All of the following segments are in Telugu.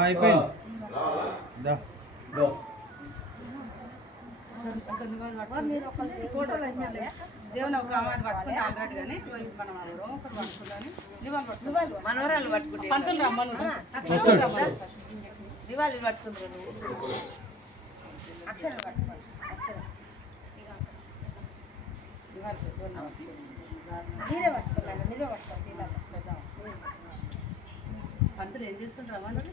అయిపోయింది. దేవుని ఒక అమ్మాయిని పట్టుకుని ఆల్రెడీ కానీ మనం ఒకరు పట్టుకుని మనవరాలు పట్టుకుంటే పంతులు రమ్మను దివాళి పట్టుకుంటారు నువ్వు అక్షరం పట్టుకోండి అక్షరం నీరే పట్టుకోలేదు నీరే పట్టుకోండి పంతులు ఏం చేస్తుంటారు రమ్మను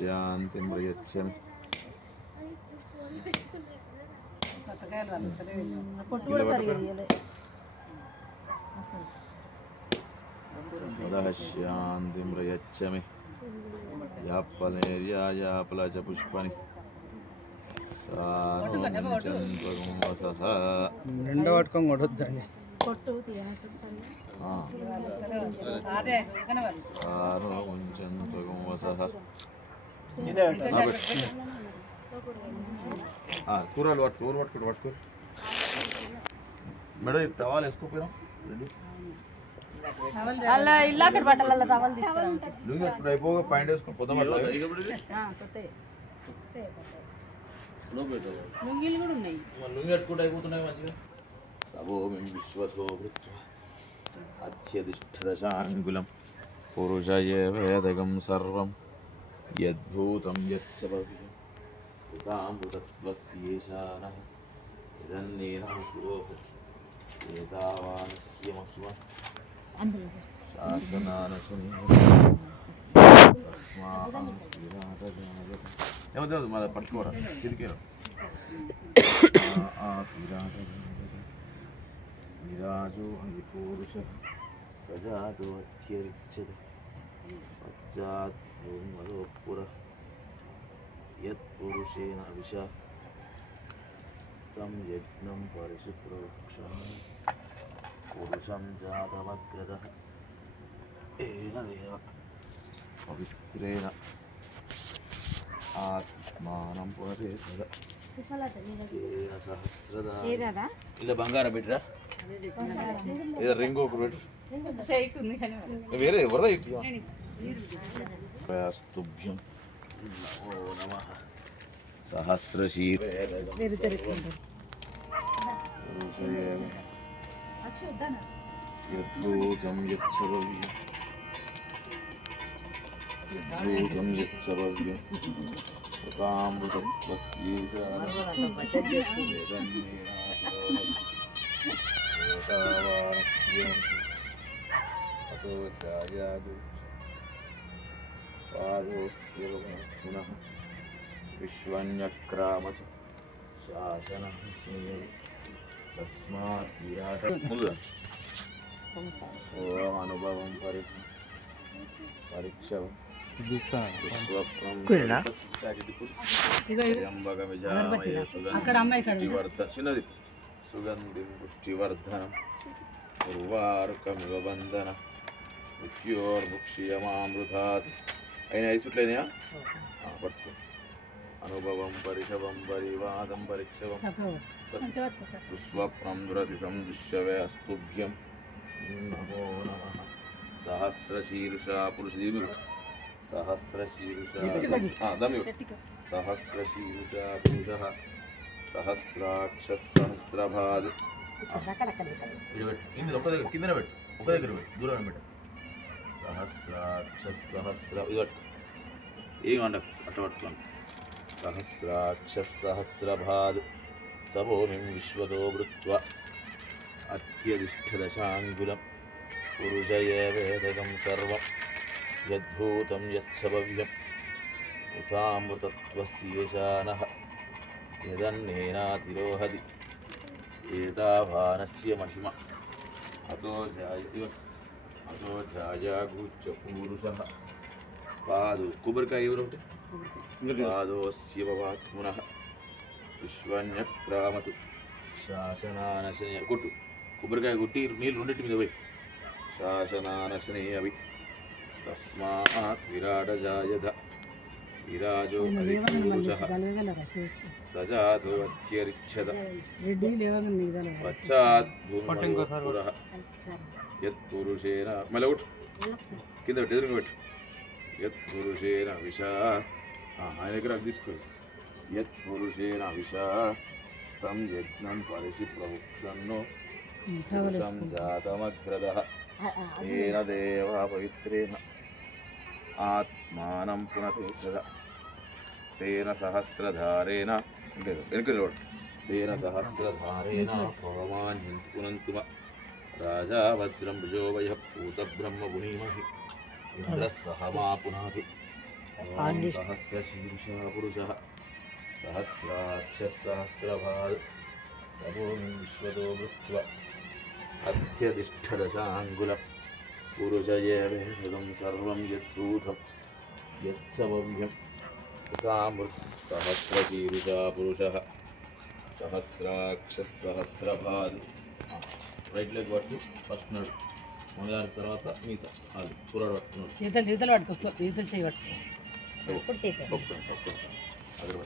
శాంతి మ్రియచ్చమి శాంతి మ్రియచ్చమి యాపలేర్యాయాపలచ పుష్పని రెండో పట్టుకొని కొట్టొద్దండి. కూరలు పట్టుకో మేడం టవాలు వేసుకోపోయినా ఇల్లాకటి బట్టల టవల్ తీసుకురా ఇప్పుడు అయిపోగా పాయింట్ వేసుకుని పొద్దుమట్ల లుంగీలు కూడా ఉన్నాయి లుంగి కట్టుకుంటే అయిపోతున్నాయి మంచిగా సభోమిం విశ్వతో భృత్వ అత్యధిష్ఠితశాంగులం పురుషయే వేదగం సర్వం యద్భూతం యత్సభవ్యం ఉతామృతత్వస్యేషానః ఇదన్నేనం పురోహతి ఏతావానస్య మహిమ ఏమవుతుంది మన పట్టుకోరా తిరిగారు విరాజో అధిపూరుష సజాతో అత్యరిచ్చతి పశ్చాత్ భూమలోపుర యత్పురుషేణ విషా తం యజ్ఞం పరిశుప్రోక్షం పురుషం జాతమగ్రదః ఏన దేవ పవిత్రేణ ఆత్మానం పునరేతద ఏన సహస్రదా ఇలా బంగారం పెట్టిరా ఏదో రింగ్ ఒక పెట్టు వేరే ఎవరిదా ఇటుభ్యం నమో నమః సహస్రశీర్షం యద్భూతం యత్సర్వ్యం పునః విశ్వన్యక్రామచ శాసనం తస్మాత్ విరాట ఓం అనుభవం పరీక్ష చిన్నది సుగంధి పుష్టివర్ధనం ఉర్వారుకమివ బంధన మృత్యోర్ముక్షీయమామృతాత్ అయినా ఐసుట్లయినా పట్టుకో అనుభవం పరిషవం పరివాదం పరీక్షవం స్వప్నం దురతితం దుష్యవే అస్తుభ్యం నమో నమః సహస్రశీర్షా పురుష సహస్రశీర్షా సహస్రశీర్షా పురుష సహస్రాక్ష సహస్రభాద్ కిందన పెట్టు ఒక దగ్గర పెట్టు దూరం పెట్టు సహస్రాక్ష సహస్ర ఏమంట అట్లా పట్టుకోండి సహస్రాక్ష సహస్రభాద్ సభోమిం విశ్వతో భృత్వ అత్యధిష్ఠదశాంగులం పురుషయే వేదకం సర్వం యద్భూతం యత్సభవ్యం ఉతామృతత్వస్యేషానః యదన్నేనాతిరోహది ఏతావానస్య మహిమ అతో జాయాగూచ్చ పూరుషః పాదో కొబ్బరికాయ ఎవరు ఒకటి పాదోస్య భవాత్ పునః విశ్వన్యక్రామతు శాసనానశనే కొట్టు కొబ్బరికాయ కొట్టి నీళ్ళు రెండింటి మీద పోయి శాసనానశనే అవి తస్మాత్ విరాట జాయధ విరాజో అధిపురుషః సజాతో అత్యరిచ్ఛద పశ్చాత్ భూమిపురః యత్పురుషేణ మళ్ళీ ఒకటి కింద పెట్టి ఎదురుగా పెట్టు యత్పురుషేణ విషా ఆయన దగ్గర తీసుకో యత్పురుషేణ విషా తం యజ్ఞం పరిషి ప్రముక్షన్నో పురుషం జాతమగ్రదః తేన దేవా పవిత్రేణ ఆత్మానం పునతే సదా తేన సహస్రధారేణ వెనుక తేన సహస్రధారేణ పవమాన్యం పునంతుమ రాజా భద్రం భుజోవయ పూతబ్రహ్మ పునీమహి ఇంద్రः సహమా పునాతి సహస్రశీర్షా పురుషः సహస్రాక్షः సహస్రపాద్ సభూమి విశ్వతో వృత్వా అత్యధిష్ఠదశాంగులం పురుషయే వేదం సర్వం యద్భూతం యత్సభవ్యం ఉతామృత్ సహస్రశీర్షా పురుషः సహస్రాక్షः సహస్రపాద్ రైట్ లెగ్ పట్టు ఫస్ట్ నడు మంగళవారం తర్వాత మిగతా అది కూరడు పట్టుకున్నాడు యువతలు పట్టుకో యువతలు చేయి పట్టుకో ఒక్క నిమిషం అదర్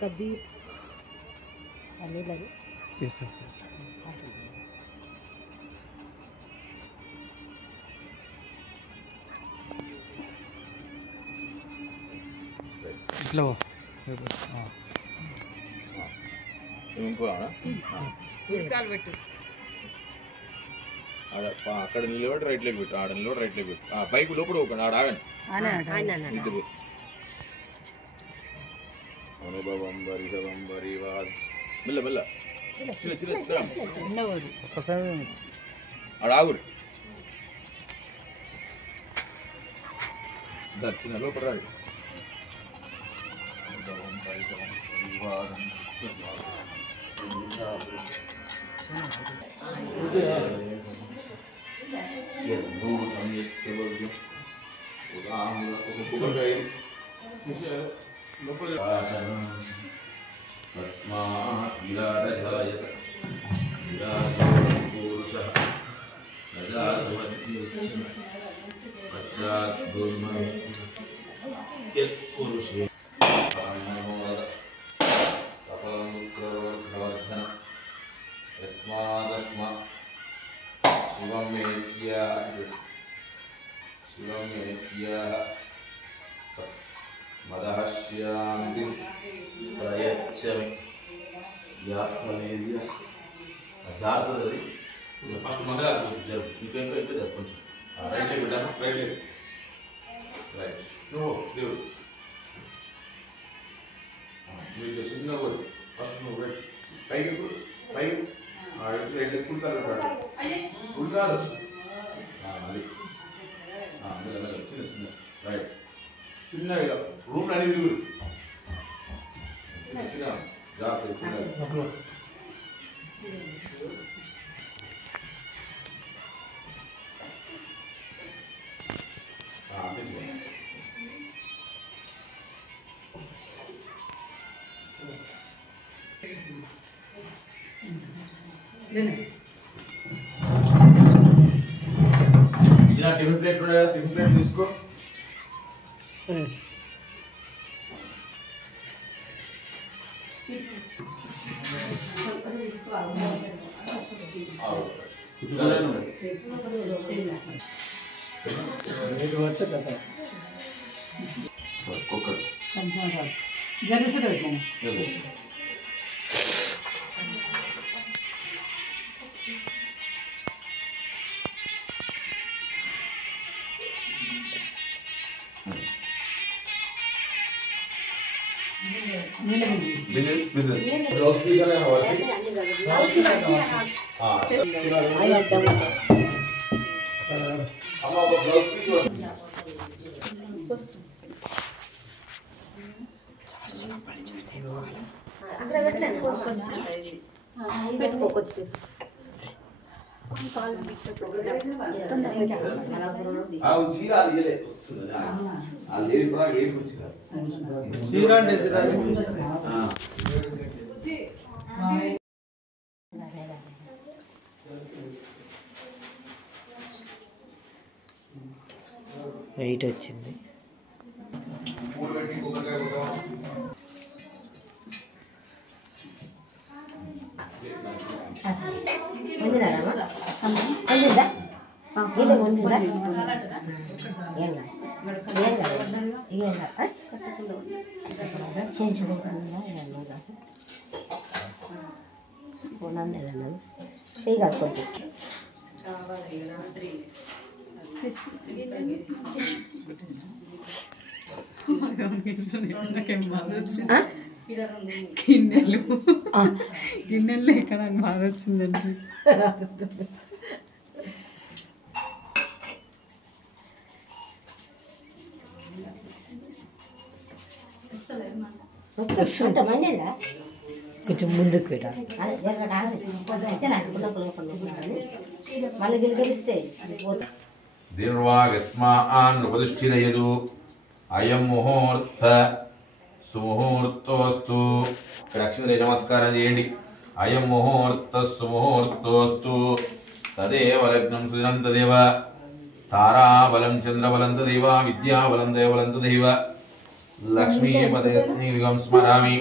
గద్ది అల్లులది ఇట్లా ఇంకో పెట్టు అక్కడ నిలబడి రైట్ లెగ్ పెట్టు ఆడ నిలబడి రైట్ లెగ్ పెట్టు పైకి లోపల ఒకటి ఆడ ఆగండి ఇద్దరు అనుభవం వరిహవం వరివాద్ మెల్ల మెల్ల చిన్న చిన్న చిన్న ఒక్కసారి ఆడ ఆగురు చిన్న లోపల రాడు అనుభవం వరిహవం వరివాదం యద్భూతం యత్సభవ్యం తస్మాత్ విరాట జాయత విరాజో పురుషః సజాతో అత్యరిచ్ఛద పశ్చాత్ భూమిపురః యత్పురుషే పరమోద సఫలముగ్రవర్ధన యస్మాదస్మ శివం మేస్యాః మదహస్యాంతి ప్రయచ్చమి యాత్మనేది జాగ్రత్త ఫస్ట్ మంగళవారం జరుపు ఇంకా జరుపు కొంచెం రైట్ లెగ్ పెట్టాను రైట్ లెగ్ రైట్ నువ్వు దేవుడు మీకు చిన్న ఫస్ట్ నువ్వు రైట్ పైకి పైకి రైట్ లెగ్ కుడతారు కుడతారు అది మెల్ల చిన్న చిన్న రైట్ చిన్నగా రూమ్ అనేది తిరుగు చిన్న చిన్న జాగ్రత్త చిన్నగా చిన్న టిఫిన్ ప్లేట్ టిఫిన్ ప్లేట్ తీసుకో జర్నీసెట్ పెట్టాను బ్లౌజ్ పీస్ అమ్మ ఒక బ్లౌజ్ పీస్ వెయిట్ వచ్చింది. గిన్నెలు లేక నాకు బాధ వచ్చిందండి. కొంచెం ముందుకు పెట్టాలి. దీర్వాగస్మాన్ ఉపదిష్ఠితయదు అయం ముహూర్త సుముహూర్తోస్తు. ఇక్కడ అక్షంతలే నమస్కారం చేయండి. అయం ముహూర్త సుముహూర్తోస్తు తదేవ లగ్నం సుజనం తదేవ తారాబలం చంద్రబలం తదేవ విద్యాబలం దైవబలం తదేవ లక్ష్మీపదం స్మరామి.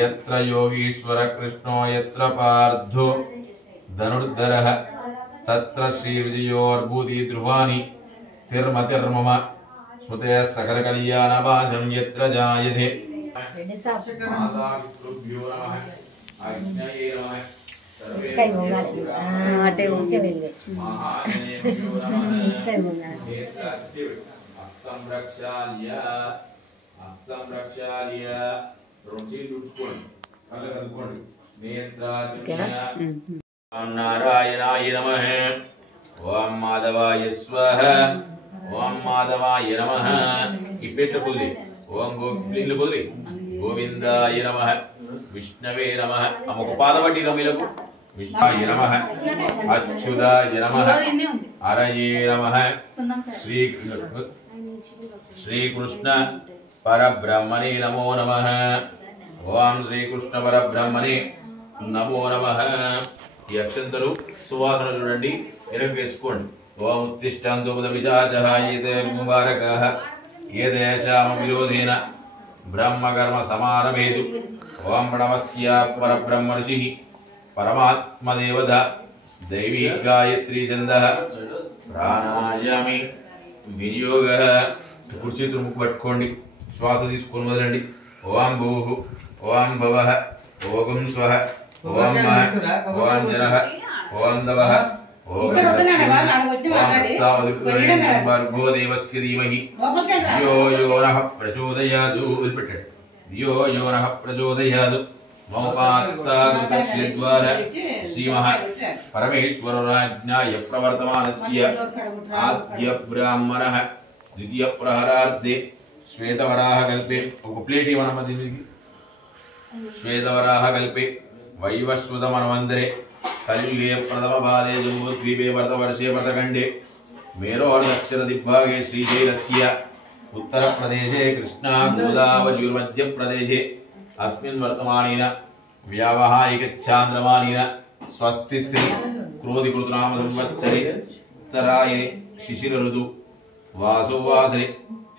యత్ర యోగీశ్వర కృష్ణో యత్ర పార్థో ధనుర్ధరః తత్ర శ్రీ విజయోర్భూతి ధ్రువాని తిర్మతిర్మమ స్మృతే సకల కళ్యాణ భాజం యత్ర జాయతే. మాతాపితృభ్యో నమః అగ్నయే నమః మహాదేవేభ్యో నమః హస్తం రక్షాల్య రుచి తుడుచుకోండి కళ్ళ కలుపుకోండి. నేత్రాచర్య నారాయణాయ నమః. ఓం మాధవాయ స్వాహ. ఓం మాధవాయ నమః. ఇప్పేట్ల కుదిరి ఓం గోవింద కుదిరి గోవిందాయ నమః. విష్ణవే నమః. అమ్మకు పాదపట్టి రమిలకు విష్ణాయ నమః. అచ్యుతాయ నమః. హరయే నమః. శ్రీకృష్ణ పరబ్రహ్మణే నమో నమః. ఓం శ్రీకృష్ణ పరబ్రహ్మణే నమో నమః. ఈ అక్షంతలు సువాసన చూడండి, వెనక్కి వేసుకోండి. ఓం ఉత్తిష్టంతు విచాచః ఏతే ముబారకః ఏదేషామ విరోధేన బ్రహ్మకర్మ సమారభేతు. ఓం ప్రణవస్య పరబ్రహ్మ ఋషిః పరమాత్మదేవత దైవీ గాయత్రీ ఛందః ప్రాణాయామి వినియోగః. కుడి చేతులు ముక్కు పట్టుకోండి, శ్వాస తీసుకొని వదలండి. ఓం భూః ఓం భవః ఓం స్వః ఓం మః ఓం జనః ఓం దవః ఓం భర్గో దేవస్య ధీమహి ధియో యో నః ప్రచోదయాదు. వదిలిపెట్టండి. ధియో యో నః ప్రచోదయాదు. మౌపాత్తాద్వార శ్రీమః పరమేశ్వరరాజ్ఞాయ ప్రవర్తమానస్య ఆద్య బ్రాహ్మణః ద్వితీయ ప్రహరార్థే శ్వేతవరాహకల్పే. ఒక ప్లేట్ ఇవ్వనమ్మా దీనికి. శ్వేతవరాహకల్పే వైవస్వతమన్వంతరే కలియుగే ప్రథమ పాదే జంబూద్వీపే భరతవర్షే భరతఖండే మేరోర్దక్షిణ దిగ్భాగే శ్రీశైలస్య ఉత్తరప్రదేశే కృష్ణా గోదావర్యుర్మధ్యప్రదేశే అస్మిన్ వర్తమానేన వ్యావహారికఛాంద్రమానేన స్వస్తి శ్రీ క్రోధి కృతనామ సంవత్సరే ఉత్తరాయణే శిశిర ఋతు వాసోవాసరే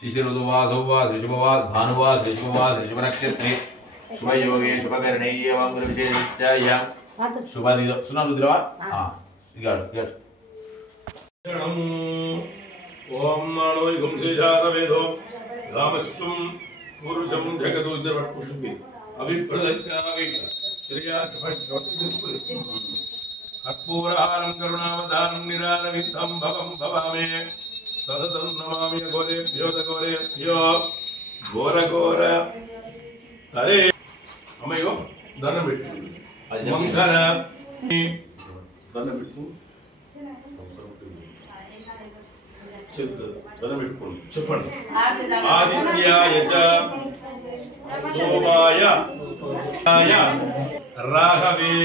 శిశిర ఋతు వాసోవాస శుభవాస్ భానువాస్ శుభవాస్ శుభ నక్షత్రే శుభయోగే శుభకరణే ఏవం విశేషిత్యాయ శుభ సున్నా రుద్రవా ఇగాడు ఇగాడు. ఓం మానోయికం శేషాతవేదో రామశ్వం పురుషం జగదో జగత్పురుషుకి అవిప్రదజ్ఞావేక కర్పూరహారం కరుణావతారం నిరారవిందం భవం భవామే సతతం నమామి ఘోరేభ్యో ఘోరేభ్యో ఘోర ఘోర అరే అమ్మయ్యో దండం పెట్టు మంగళ దండం పెట్టు దండం పెట్టుకోండి చెప్పండి ఆదిత్యాయ చ సోమాయ రాఘవే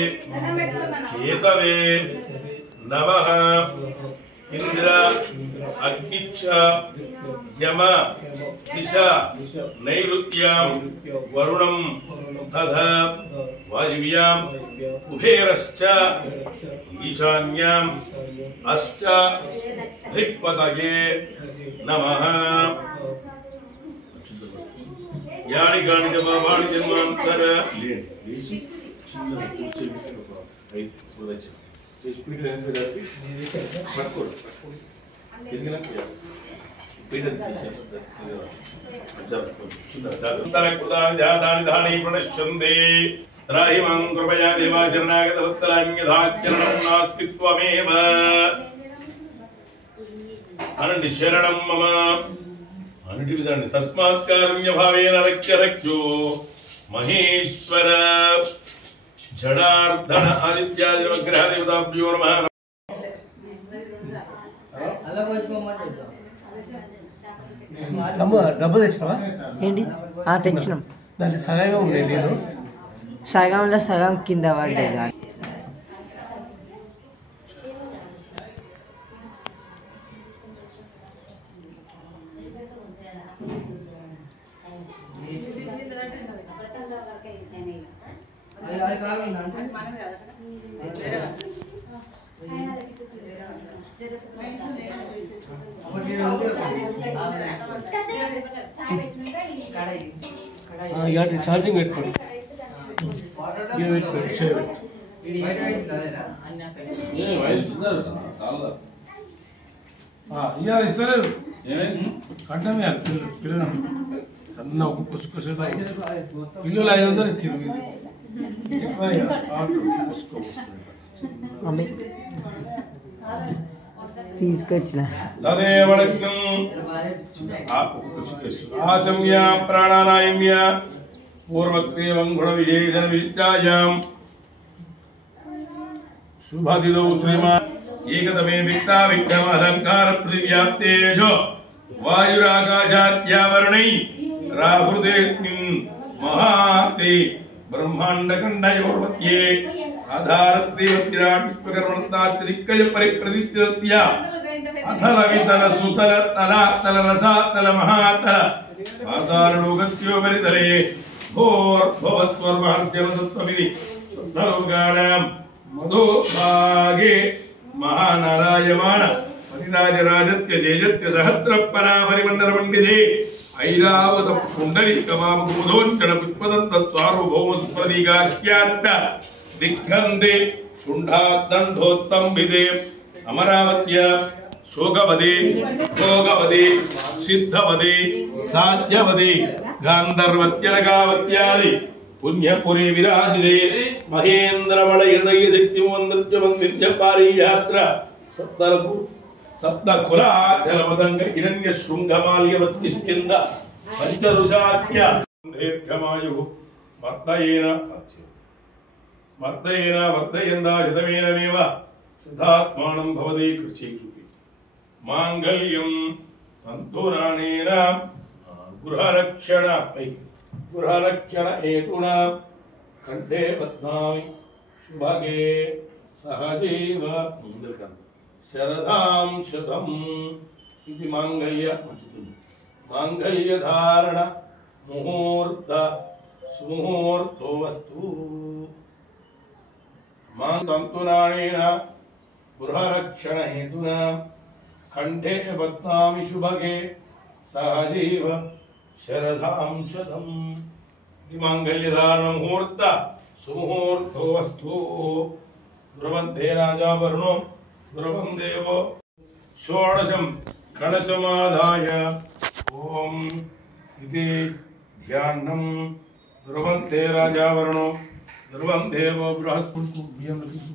కేతవే నమః ఇంద్ర అగ్నిచ్చ యమ దిశ నైరుత్యాం వరుణం తథ వాయువ్యాం కుబేరశ్చ ఈశాన్యాం అష్ట దిక్పతయే నమః యాని కాని జపాని జన్మాంతర రాహిమం కృపయా దేవాచరణాగతవత్తలాన్యథాచరణం నాస్తిత్వమేవ అనండి శరణం మమ అన్నిటి విధాన్ని తస్మాత్ కారుణ్య భావేన రక్ష్య రక్షో మహేశ్వర జడార్దన ఆదిత్యాది నవగ్రహ దేవతాభ్యో నమః. డబ్బు తెచ్చినావా? ఏంటి తెచ్చినాం. దాన్ని సగంగా ఉండే నేను సగంలో సగం కింద పడ్డది. ఛార్జింగ్ పెట్టుకోండి. ఇవాళ ఇస్తలేదు కట్టం పిల్లలు సన్న ఒక పుసుకొసే పిల్లలు 500 ఇచ్చింది తీసుకొచ్చిన ఆచమ్య ప్రాణానాయమ్య పూర్వక్తేవం గుణ విజేషణ విద్యాయాం శుభతిదౌ శ్రీమాన్ ఏకతమే విక్తా విక్రమహంకార పృథివ్యాప్తేజో వాయురాకాశాద్యావరణై రాహృదేస్మిన్ మహాతే బ్రహ్మాండఖండయోర్మధ్యే ఆధారత్రీవతిరాట్ విశ్వకర్మణతాత్రిక్కయ పరిప్రదిత్య అథల వితల సుతల తలాతల రసాతల మహాతల పాతాళలోకస్యోపరితలే భోర్భవస్వర్మహర్జనసత్వమిది సప్తలోకానాం మధోభాగే మహానారాయమాణ పరిరాజరాజత్య జేజత్య సహస్రపరా పరిమండల మండితే ఐరావత పుండరీకమామూదోంచన పుష్పదంత సార్వభౌమ సుప్రదీకాఖ్యాన్న దిగ్గంధే శుంఠాదండోత్తంబిదే అమరావత్య శోకవదే భోగవదే సిద్ధవదే సాధ్యవదే గాంధర్వత్యనగావత్యాది పుణ్యపురి విరాజిదే మహేంద్రమళయ శక్తి మందిర్య పారియాత్ర సప్తలకు సప్త కులాచలమదంగ హిరణ్య శృంగమాల్యవత్తిష్ఠింద పంచరుషాఖ్య దీర్ఘమాయు మర్దయేన వర్ధయందా శతమేనమేవ సిద్ధాత్మానం భవదే కృచ్ఛేషు మాంగళ్యం తంతురాణేన గృహరక్షణ హేతునా కంఠే బధ్నామి శుభగే సహజీవ శరదాం శతం ఇది మాంగళ్య ధారణ ముహూర్త సుముహూర్తో వస్తు తంతునాణేన గృహరక్షణ హేతునా కంఠే బధ్నామి శుభగే సహజీవ శరదాం శతం ఇది మాంగళ్యధారణ ముహూర్త సుముహూర్తో వస్తు ధ్రువంతే రాజా వరుణో ధ్రువం దేవో షోడశం కలశమాదాయ ఓం ఇది ధ్యానం ధ్రువంతే రాజా వరుణో ధ్రువం దేవో బృహస్పతి బియ్యం చూసి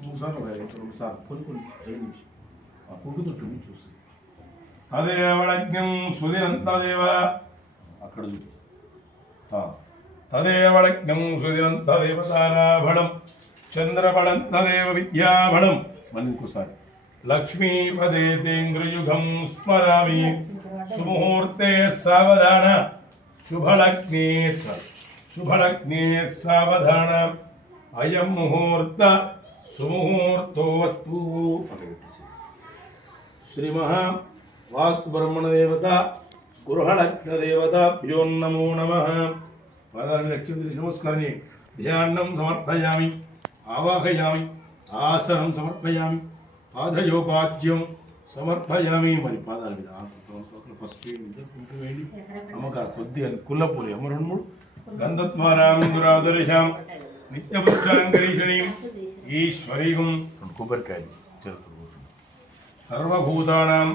తదేవజ్ఞం సుదినంతదేవ అక్కడ తదేవ లగ్నం సుదినం తదేవ తారాబలం చంద్రబలం తదేవ విద్యాబలం. మన ఇంకోసారి లక్ష్మీపదే తేంద్రయుగం స్మరామి సుముహూర్తే సావధాన శుభలగ్నే సావధాన అయం ముహూర్త సుముహూర్తో వస్తు. శ్రీ మహా వాక్ బ్రహ్మణ దేవత గృహలగ్న దేవతాభ్యో నమో నమః. పాదాన్ని లక్ష్మీ నమస్కరణి ధ్యానం సమర్పయామి, ఆవాహయామి, ఆసనం సమర్పయామి, పాదయోపాద్యం సమర్పయామి. మరి పాదాల మీద ఫస్ట్ వేయండి. అమ్మగారు కొద్దిగా కుల్లపూరి అమ్మ 2-3 గంధద్వారాంగురాదర్శాం నిత్యపుష్టాంగరీషణీం ఈశ్వరీం కొబ్బరికాయలు సర్వభూతానాం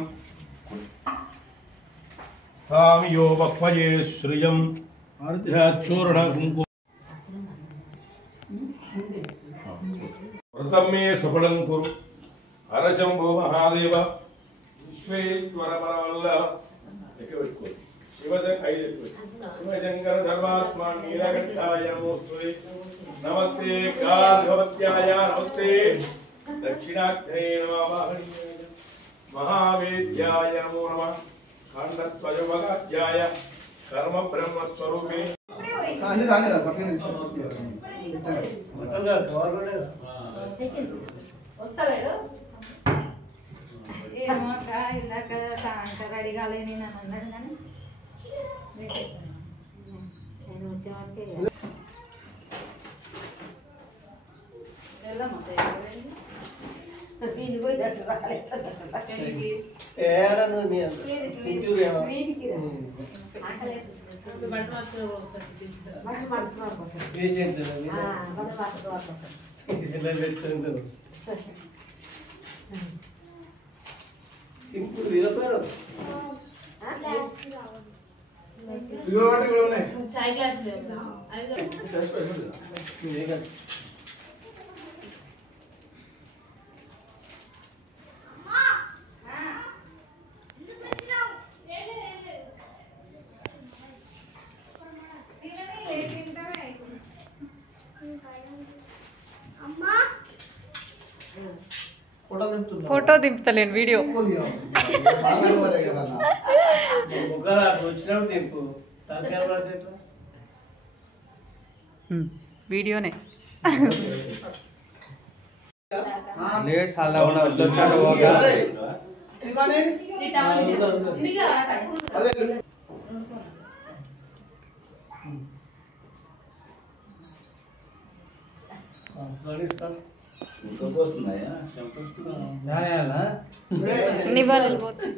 తామియో బహ్వయే శ్రియం ఆర్ద్రాచూర్ణ కుంకుమ. వ్రతం మే సఫలం కురు హరశంభో మహాదేవ విశ్వేశ్వర బలవల్లభ. శివశంకర ధర్మాత్మా నీలకంఠాయ నమోస్తుతే. నమస్తే గార్హవత్యాయ నమస్తే దక్షిణాగ్నేయ నమః. మహావేద్యాయ నమో నమః. ఖండత్వయోగాధ్యాయ కర్మ బ్రహ్మస్వరూపే. ఇందాక సాయంత్రం రెడీ కాలేదు నేను అన్నాడు కానీ నేను వచ్చే వాళ్ళకి చాయ్ గ్లాస్ ఫోటో దింపుతలేను వీడియో. వీడియోనే నివాళులు పోతాయి.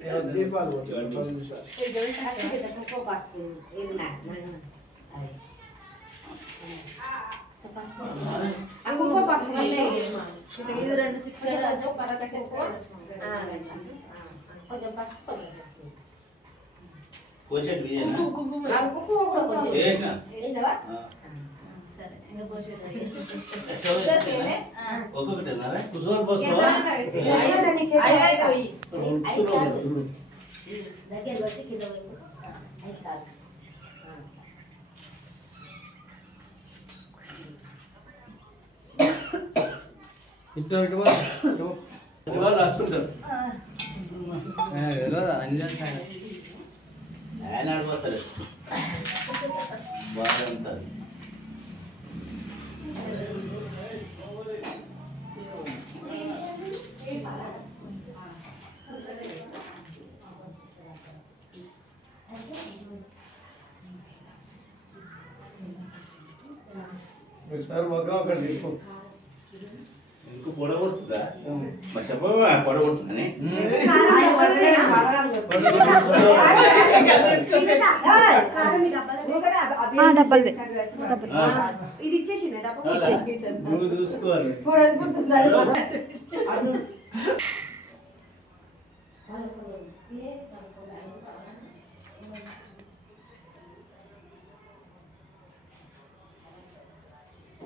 పొడగొట్టుదా పొడగొట్టుదని డబ్బల్ది ఇది ఇచ్చేసి చూసుకోవాలి.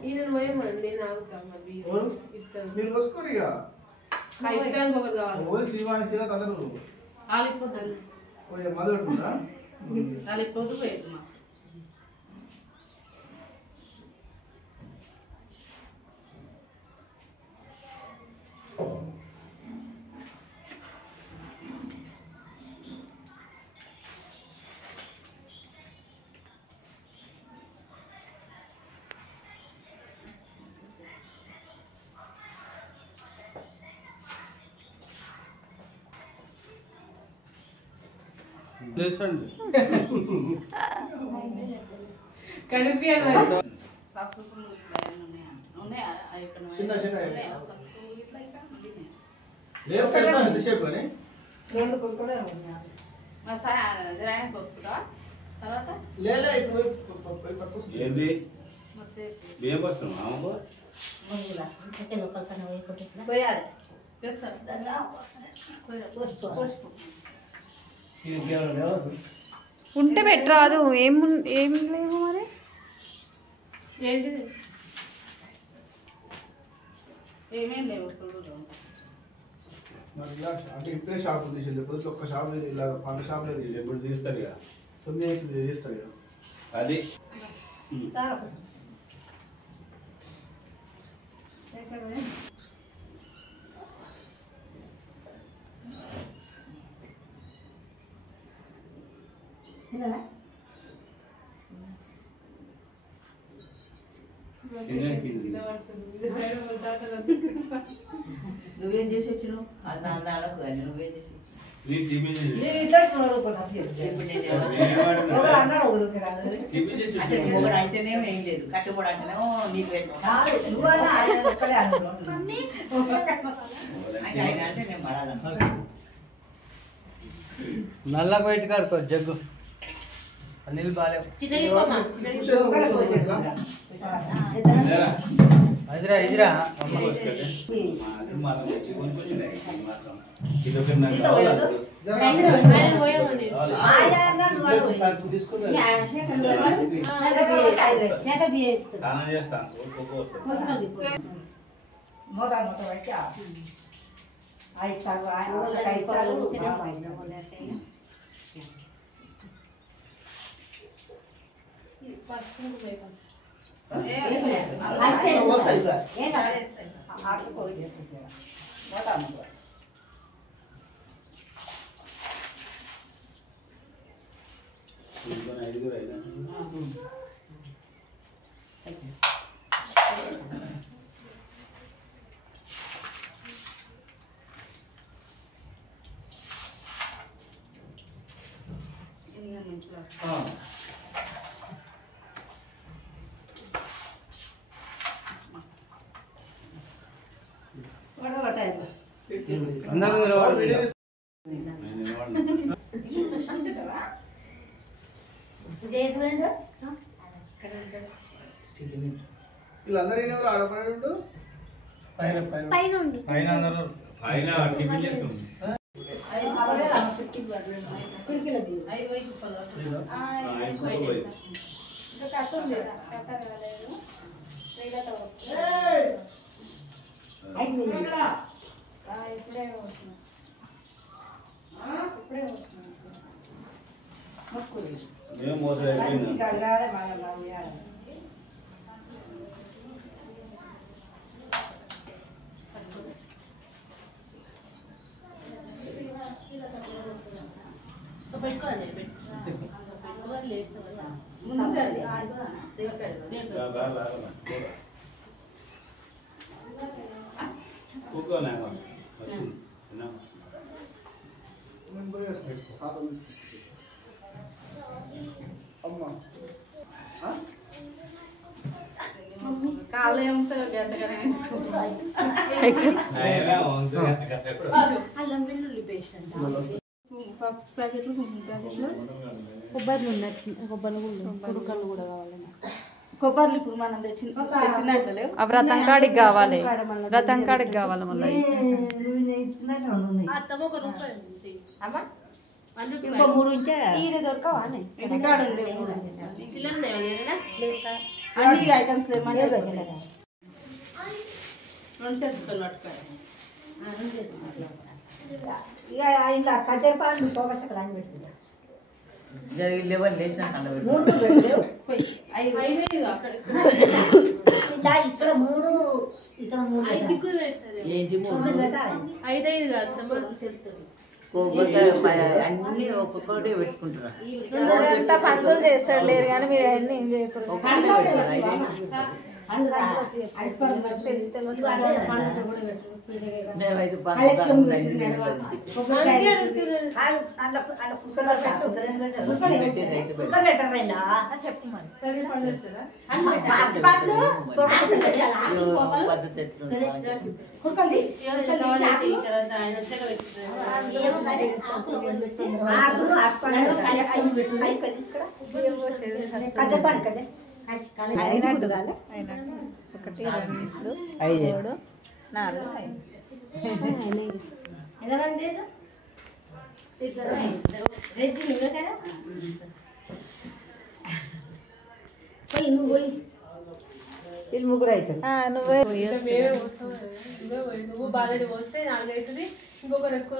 ఈయన పోయేమండి నేను ఆగుతాను మీరు వసుకోరు ఇక కావాలి శ్రీవాణి శివ తలరు ఆలిపోతాను మొదలుంటుందా ఆలిపోతూ పోయేది చిన్న చిన్న లేవు కృష్ణ ఎంతసేపు కానీ లేలే ఇప్పుడు పట్టుకొస్తుంది. ఏంది బియ్యం వస్తున్నాం అమ్మ ఉంటే పెట్టరాదు. ఏం లేవు మరి. ఏంటిది ఏమేం లేవు చూడు. మరి ఇలా అంటే ఇప్పుడే షాప్ తీసింది పొద్దున ఒక్క షాప్ లేదు ఇలా పండ్ల షాప్ లేదు ఎప్పుడు తీస్తారు ఇక 9 చేస్తారు ఇక అది నువ్వేం చేసి వచ్చినావు నువ్వేం చేసి నీ టీవీ మొగడు అంటేనేమో ఏం లేదు కట్టుబడి అంటేనేమో నీకు వేసాం అంటే నేను పడాలను నల్ల బయట కాడుకో జగ్గు నీళ్ళు బాగాలేవు. ఇదిరా ఇదిరా స్నానం చేస్తాను ఐదుగురు అయినా వీళ్ళందరూ ఎవరు ఆడపడు పైన టిఫిన్ చేస్తాం మేము మోసం అయిపోయింది కాళ్ళు ఏముంటుంది గడ్డగానే అల్లం వెల్లుల్లి పేస్ట్ అంట ఫస్ట్ ప్యాకెట్లు ప్యాకెట్లు కొబ్బరిలు ఉన్నాయి కొబ్బరిలు కూడా కావాలన్నా కొబ్బరిలు ఇప్పుడు మనం తెచ్చినట్టు ఆ వ్రతం కాడికి కావాలి. వ్రతం కాడికి కావాలి మళ్ళీ. ఇంకో 3 ఉంటే దొరకవా ఇంటికాడ ఉండే అన్ని ఐటమ్స్ ఏమన్నా 2 చేతులు పట్టుకోవాలి. ఇంకా కజ్జరపాలు పోగొట్టకరాని పెట్టుకుంటా లెవెల్ లేచిన ఇక్కడ 3 ఇక్కడ 3 ఏంటి 5 అన్ని ఒక్కొక్కటి పెట్టుకుంటారు. పంతులు చేస్తాడు లేరు కానీ మీరు అన్ని ఏం చేయకూడదు. అయినట్టు కాదు అయినట్టు 1 2 3 4 5 వీళ్ళు ముగ్గురు అవుతారు. నువ్వు బాగా వస్తే 4 అవుతుంది. ఇంకొకరు ఎక్కువ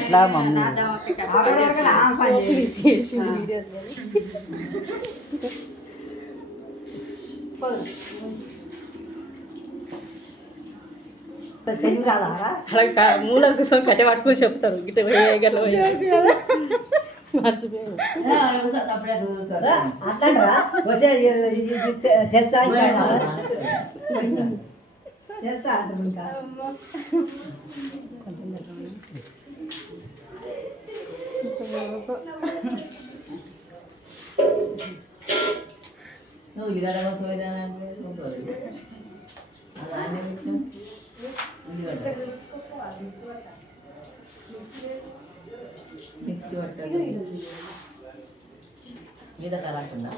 ఎట్లా మమ్మీ మూలం కోసం కట్టె పట్టుకొని చెప్తారు గిట్ట మర్చిపోయాను. ఉల్లిగడ్డ మిక్సీ పట్టాలి మీద కలాంటుందా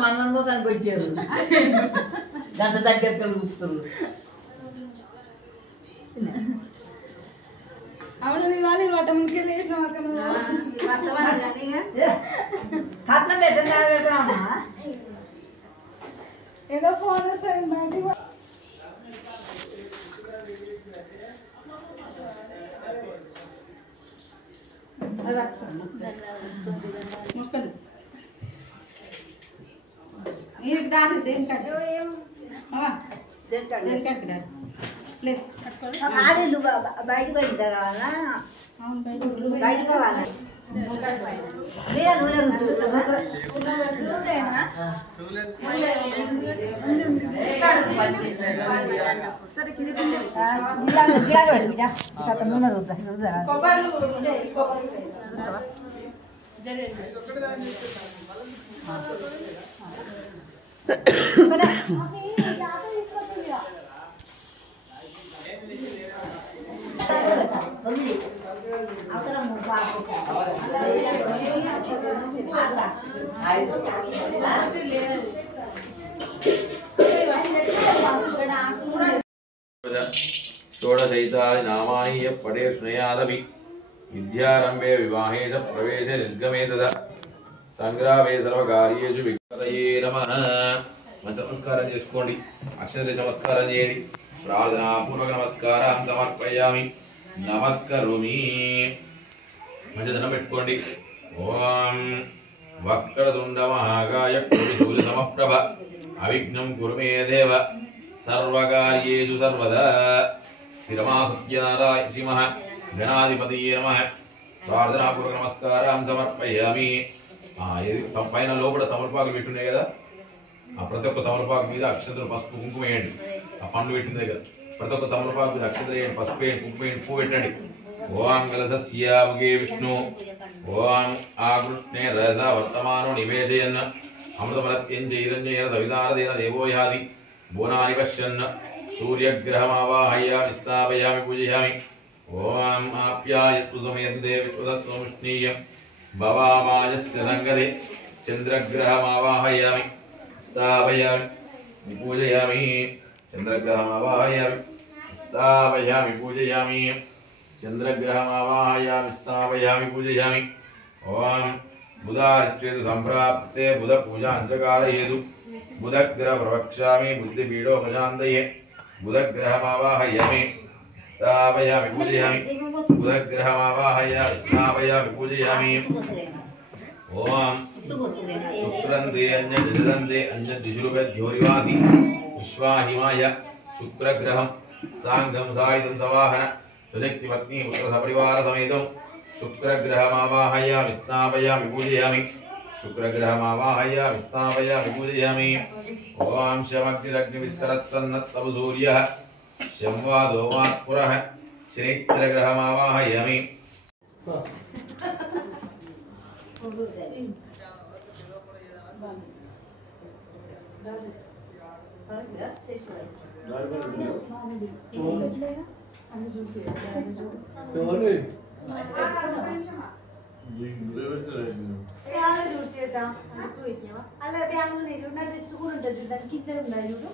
మన ముఖానికి వచ్చారు గంట దగ్గర కూర్చున్నారు అవును నీ వాళ్ళు వాట ముందుకే లేచినాం అక్కడ ఏదో ఫోన్ వస్తుంది బయటికి మీరు దాని దేనికంటే దేనికంటే బయటకు పోయిన తర్వాత బయటకు పోవాలి షోడశైతాని నామాని యః పఠే శృణుయాదపి విద్యారంభే వివాహే చ ప్రవేశే నిర్గమే తదా సంగ్రామే సర్వకార్యేషు విఘ్నతయే నమః. మంచి నమస్కారం చేసుకోండి, అక్షర నమస్కారం చేయండి. ప్రార్థనాపూర్వక నమస్కారం సమర్పయామి. నమస్కరోమి. మంచి దండం పెట్టుకోండి. ఓం వక్రతుండ మహాకాయ కోటిసూర్య సమప్రభ అవిఘ్నం కురు మే దేవ సర్వకార్యేషు సర్వదా. శ్రీరమా సత్యనారాయ శ్రీమః గణాధిపతయే నమః. ప్రార్థనాపూర్వక నమస్కారం సమర్పయామి. పైన లోపల తమలపాకులు పెట్టున్నాయి కదా, ఆ ప్రతి ఒక్క తమలపాకు మీద అక్షంతలు పసుపు కుంకుమ వేయండి. ఆ పండ్లు పెట్టింది కదా, ప్రతి ఒక్క తమలపాకు మీద అక్షంతలు వేయండి, పసుపు వేయండి, కుంకుమ వేయండి, పువ్వు పెట్టండి. ఓం కలశస్య ముఖే విష్ణు ఓం ఆకృష్ణే రస వర్తమానో నివేశయన్ అమృతమలత్యంజైరంజయన సవితారదేన దేవో యాది బోనాని పశ్యన్ సూర్యగ్రహమావాహయ విస్థాపయామి పూజయామి ఓం ఆప్యాయస్తు సమయంతే విశ్వదస్వముష్ణీయం భవామాయస్య సంగతే చంద్రగ్రహమావాహయామి స్థాపయామి పూజయామి చంద్రగ్రహమావాహయామి స్థాపయామి పూజయామి చంద్రగ్రహమావాహయామి స్థాపయామి పూజయామి ఓం బుధారిష్ట్రేతు సంప్రాప్తే బుధ పూజాంచకారయేతు బుధగ్రహ ప్రవక్ష్యామి బుద్ధిపీడోపశాంతయే బుధగ్రహమావాహయామి స్థాపయామి పూజయామి బుధగ్రహమావాహయామి స్థాపయామి పూజయామి ఓం శుక్రంతే అన్యజలంతే అన్యదిశురుపద్యోరివాసి విశ్వాహిమాయ శుక్రగ్రహం సాంగం సాయుధం సవాహన స్వశక్తి పత్ని పుత్ర సపరివార సమేతం శుక్రగ్రహమావాహయామి స్థాపయామి పూజయామి శుక్రగ్రహమావాహయామి స్థాపయామి పూజయామి ఓం శమగ్నిరగ్నివిస్కరత్సన్నత్తవు సూర్యః శంవాదో వాత్పురః శనైత్రగ్రహమావాహయామి అలాగే నా డ్రెస్ కూడా ఉంటుంది దానికి ఇద్దరు ఉన్నాయి చూడు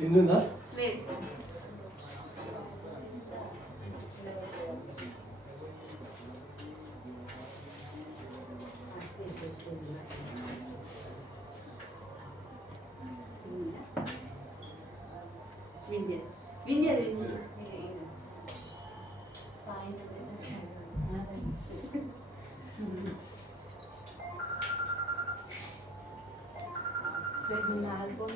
ఇందుందా నాలుగు